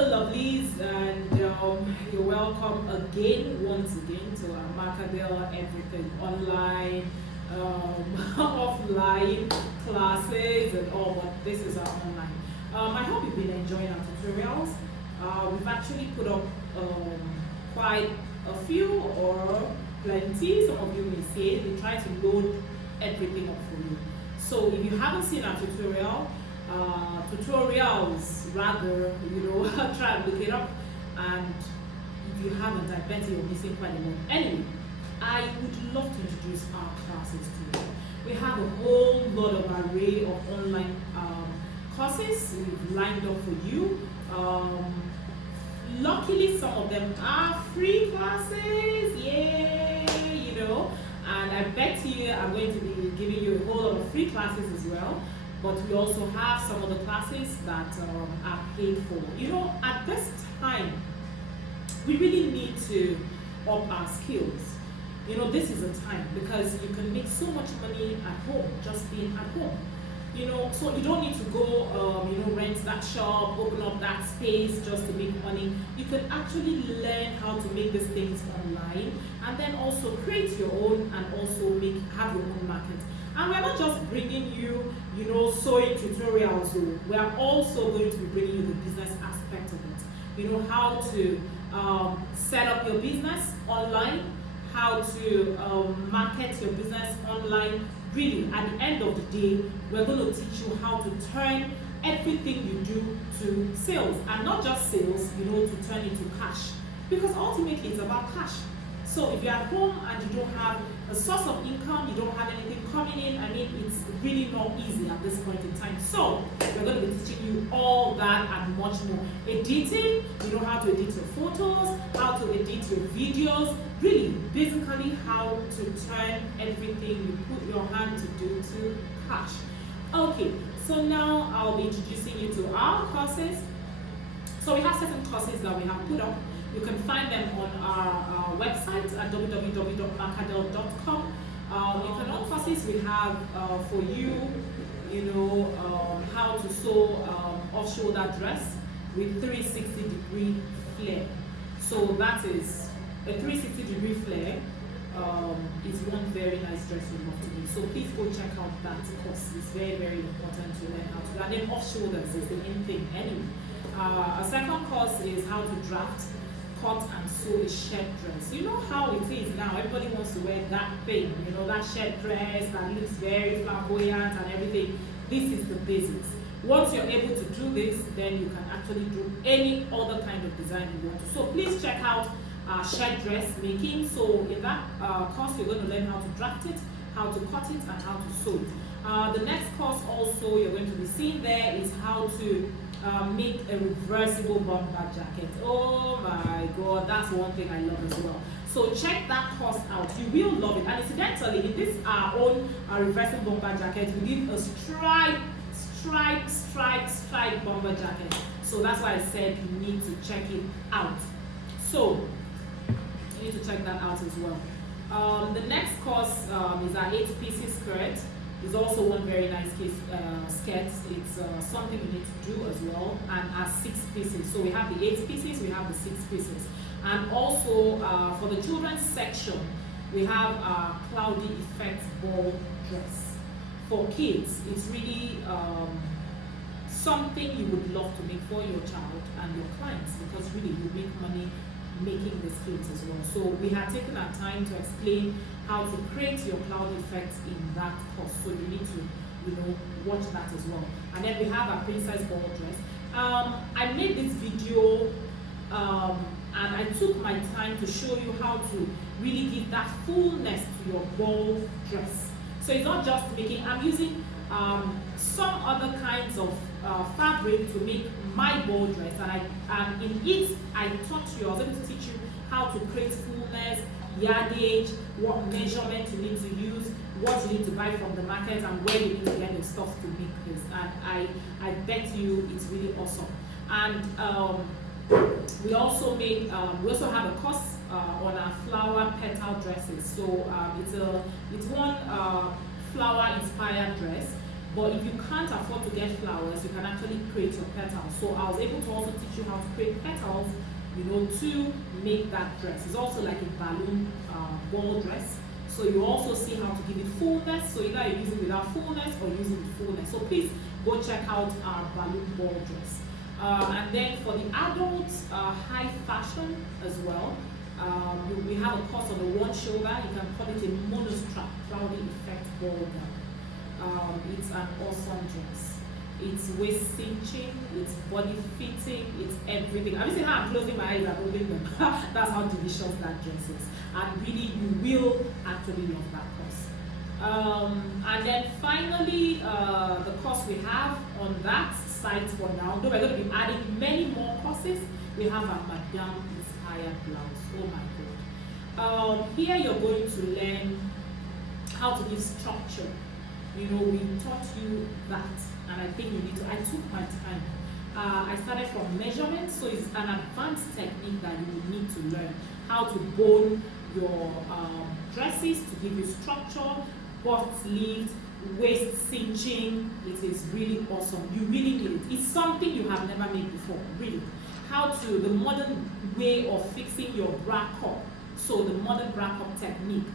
Hello, lovelies, and you're welcome again, once again, to our Macadel Everything Online, offline classes, and all. But this is our online. I hope you've been enjoying our tutorials. We've actually put up quite a few or plenty. Some of you may say we try to load everything up for you. So if you haven't seen our tutorials rather, try and look it up, and if you haven't, I bet you're missing quite a lot. Anyway, I would love to introduce our classes to you. We have a whole lot of array of online courses we've lined up for you. Luckily, some of them are free classes, yay, and I bet you I'm going to be giving you a whole lot of free classes as well. But we also have some of the classes that are paid for. At this time, we really need to up our skills. This is a time because you can make so much money at home, just being at home. So you don't need to go, rent that shop, open up that space just to make money. You can actually learn how to make these things online, and then also create your own, and also have your own market. And we're not just bringing you, sewing tutorials. So we are also going to be bringing you the business aspect of it. How to set up your business online, how to market your business online. Really, at the end of the day, we're going to teach you how to turn everything you do to sales, and not just sales, to turn into cash. Because ultimately, it's about cash. So if you're at home and you don't have a source of income, you don't have anything coming in, it's really not easy at this point in time. So we're going to be teaching you all that and much more. Editing, how to edit your photos, how to edit your videos, really, basically how to turn everything you put your hand to do to cash. Okay, so now I'll be introducing you to our courses. So we have certain courses that we have put up. You can find them on our website at www.macadel.com. You can all courses we have for you, how to sew off-shoulder dress with 360-degree flare. So that is a 360-degree flare. Is one very nice dress you love to do. So please go check out that course. It's very, very important to learn how to do. And then off-shoulders is the main thing anyway. A second course is how to draft, cut and sew a shirt dress. You know how it is now. Everybody wants to wear that thing, that shirt dress that looks very flamboyant and everything. This is the basics. Once you're able to do this, then you can actually do any other kind of design you want to. So please check out shirt dress making. So in that course, you're going to learn how to draft it, how to cut it, and how to sew it. The next course also you're going to be seeing there is how to make a reversible bomber jacket. Oh my god, that's one thing I love as well. So check that course out. You will love it. And incidentally, in this our own reversible bomber jacket, we did a stripe bomber jacket. So that's why I said you need to check it out. So you need to check that out as well. The next course is our 8-piece skirt. Is also one very nice skirt. It's something you need to do as well, and our 6 pieces. So we have the 8 pieces, we have the 6 pieces, and also for the children's section, we have our cloudy effect ball dress. For kids, it's really something you would love to make for your child and your clients, because really you make money making the skills as well. So we have taken our time to explain how to create your cloud effect in that course. So you need to, watch that as well. And then we have our princess ball dress. I made this video and I took my time to show you how to really give that fullness to your ball dress. So it's not just making, I'm using some other kinds of fabric to make my ball dress, and in it I taught you, I was able to teach you how to create fullness, yardage, what measurement you need to use, what you need to buy from the market, and where you need to get the stuff to make this. And I bet you it's really awesome. And we also have a course on our flower petal dresses. So it's one flower inspired dress. But if you can't afford to get flowers, you can actually create your petals. So I was able to also teach you how to create petals, to make that dress. It's also like a balloon ball dress. So you also see how to give it fullness. So either you use it without fullness or use it with fullness. So please go check out our balloon ball dress. And then for the adults, high fashion as well. We have a course on the one shoulder. You can call it a monostrap cloudy effect ball gown. It's an awesome dress. It's waist cinching, it's body fitting, it's everything. Have you seen how I'm closing my eyes and holding them? That's how delicious that dress is. And really, you will actually love that course. And then finally, the course we have on that site for now, though we're going to be adding many more courses, we have our Madame Inspired Blouse. Oh my God. Here you're going to learn how to give structure. We taught you that, and I think you need to. I took my time. I started from measurement, so it's an advanced technique that you will need to learn how to bone your dresses to give you structure, bust sleeves, waist cinching. It is really awesome. You really need it. It's something you have never made before, really. How to, the modern way of fixing your bra cup. So the modern bra cup technique.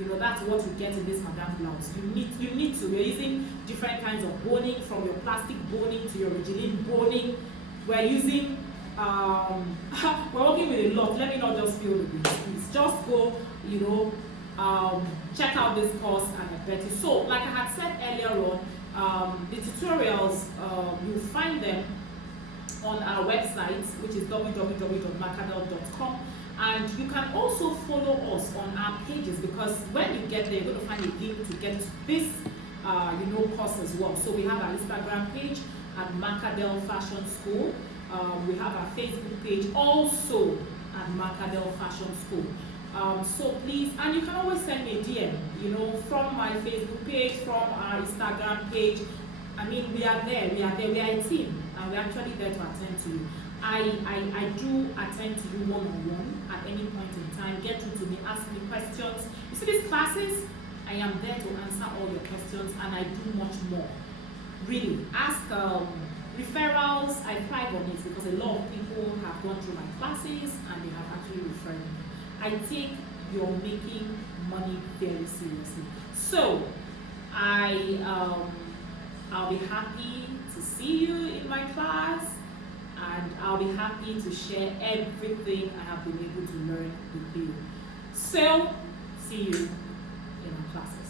That's what you get in this Madame blouse. You need to. We're using different kinds of boning, from your plastic boning to your Regilene boning. We're using, we're working with a lot. Let me not just feel the breeze, please. Just go, check out this course and I bet you. So, like I had said earlier on, the tutorials, you'll find them on our website, which is www.macadel.com. And you can also follow us on our pages, because when you get there, you're going to find a link to get to this, course as well. So we have our Instagram page at Macadel Fashion School. We have our Facebook page also at Macadel Fashion School. So please, and you can always send me a DM, from my Facebook page, from our Instagram page. I mean, we are there, we are a team, and we're actually there to attend to you. I do attend to you one-on-one at any point in time. Get through to me, ask me questions. You see these classes? I am there to answer all your questions, and I do much more. Really, ask referrals. I thrive on it because a lot of people have gone through my classes and they have actually referred me. I take your making money very seriously. So I'll be happy to see you in my class. And I'll be happy to share everything I have been able to learn with you. So, see you in our classes.